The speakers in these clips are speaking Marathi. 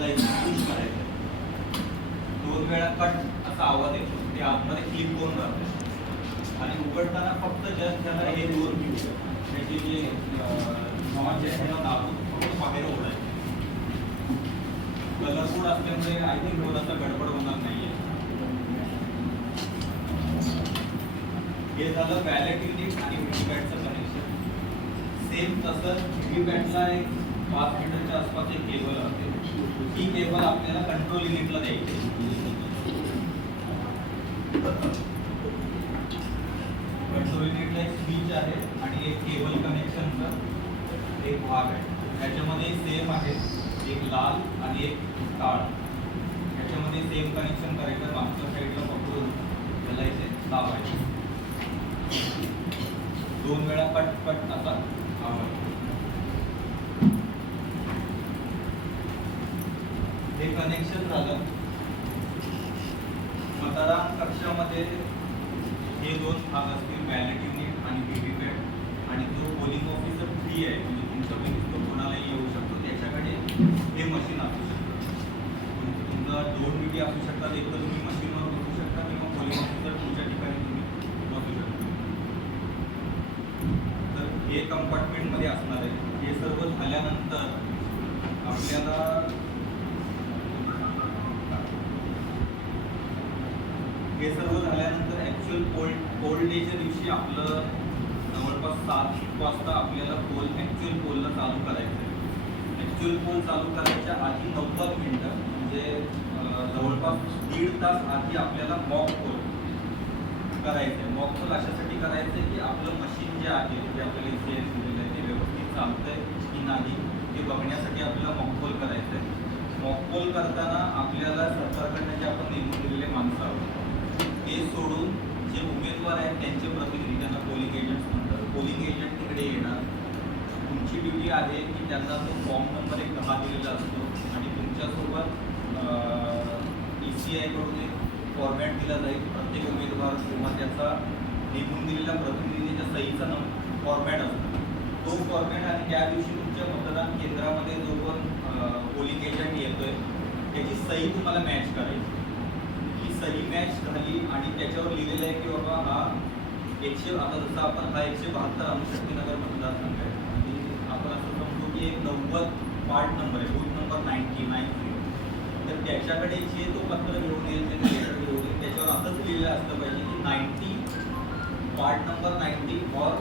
बदलायचं, पुश करायचं. 2 वेळा कट असा आवाज येतो, ते आतमध्ये क्लिप होऊन राहतं आणि उघडताना फक्त जस्ट त्याला हे दोन त्याचे जे नॉच आहे त्याला दाबून फक्त बाहेर ओढायचं. कलरफुल असल्यामुळे आय थिंक थोडासा गडबड होणार नाहीये. हे झालं वॅलेट युनिट आणि व्हीव्हीपॅटचं कनेक्शन. सेम तसंच व्हीव्हीपॅटला एक 5 मीटरच्या आसपास एक केबल असते. ही केबल आपल्याला कंट्रोल युनिटला द्यायची. कंट्रोल युनिटला एक स्विच आहे आणि एक केबल कनेक्शनचा एक भाग आहे. त्याच्यामध्ये सेम आहे, एक लाल आणि एक काळ. त्याच्यामध्ये सेम कनेक्शन करायचं, मागच्या साईडला पकडून त्याला इथे लावायचं. 2 वेळा कट कट असा आवाज. हे कनेक्शन झालं. मतदान कक्षामध्ये हे 2 भाग असतील, बॅलेट युनिट आणि व्हीव्हीपॅट. आणि जो पोलिंग ऑफिसर फ्री आहे, म्हणजे तुमच्यापैकी तो कोणालाही येऊ शकतो, त्याच्याकडे हे मशीन असू शकतं. तुमचा 2 विटी असू शकतात. एक तर तुम्ही मशीनवर बसू शकता किंवा पोलिंग ऑफिसर तुमच्या ठिकाणी तुम्ही बसू शकता. तर हे कंपार्टमेंटमध्ये असणार आहे. हे सर्व झाल्यानंतर आपल्याला हे सर्व झाल्यानंतर ॲक्च्युअल पोल डेच्या दिवशी आपलं जवळपास 7 वाजता आपल्याला ॲक्च्युअल पोलला चालू करायचं आहे. ॲक्च्युअल पोल चालू करायच्या आधी 90 मिनिटं म्हणजे जवळपास 1.5 तास आधी आपल्याला मॉक पोल करायचं आहे. मॉक पोल अशासाठी करायचं आहे की आपलं मशीन जे आहे, जे आपल्याला इथे दिलेलं आहे, ते व्यवस्थित चालतं आहे की नाही हे बघण्यासाठी आपल्याला मॉक पोल करायचं आहे. मॉक पोल करताना आपल्याला सरकारकडनं जे आपण नेमून दिलेले माणसं आहोत ते सोडून जे उमेदवार आहेत त्यांचे प्रतिनिधी, त्यांना पोलिंग एजंट्स म्हणतात, पोलिंग एजंट तिकडे येणार. तुमची ड्युटी आहे की त्यांना तो फॉर्म नंबर 10 दिलेला असतो आणि तुमच्यासोबत ECI कडून एक फॉर्मॅट दिला जाईल. प्रत्येक उमेदवार किंवा त्याचा नेमून दिलेल्या प्रतिनिधीच्या सहीचा फॉर्मॅट असतो. तो फॉर्मॅट आणि त्या दिवशी तुमच्या मतदान केंद्रामध्ये जो पण पोलिंग एजंट येतोय त्याची सही तुम्हाला मॅच करायची. सही मॅच झाली आणि त्याच्यावर लिहिलेलं आहे की बाबा हा आता जसं आपण हा 172 अणुशक्तीनगर मतदारसंघ आहे आणि आपण असं समजू की एक 90 पार्ट नंबर आहे, बूथ नंबर 90. तर त्याच्याकडे जे तो पत्र घेऊन येईल, ते लेटर घेऊन येईल, त्याच्यावर असंच लिहिलेलं असलं पाहिजे की 90 पार्ट नंबर 90 और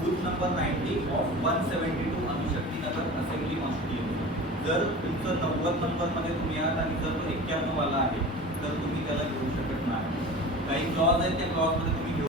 बूथ नंबर 90 ऑफ 172 अणुशक्तीनगर असेंब्ली कॉन्स्टिट्युएन्सी. जर तुमचं 90 नंबरमध्ये तुम्ही आहात आणि जर तो 91 वाला आहे तर तुम्ही त्याला घेऊ शकत नाही. काही क्लॉज आहेत, त्या क्लॉजमध्ये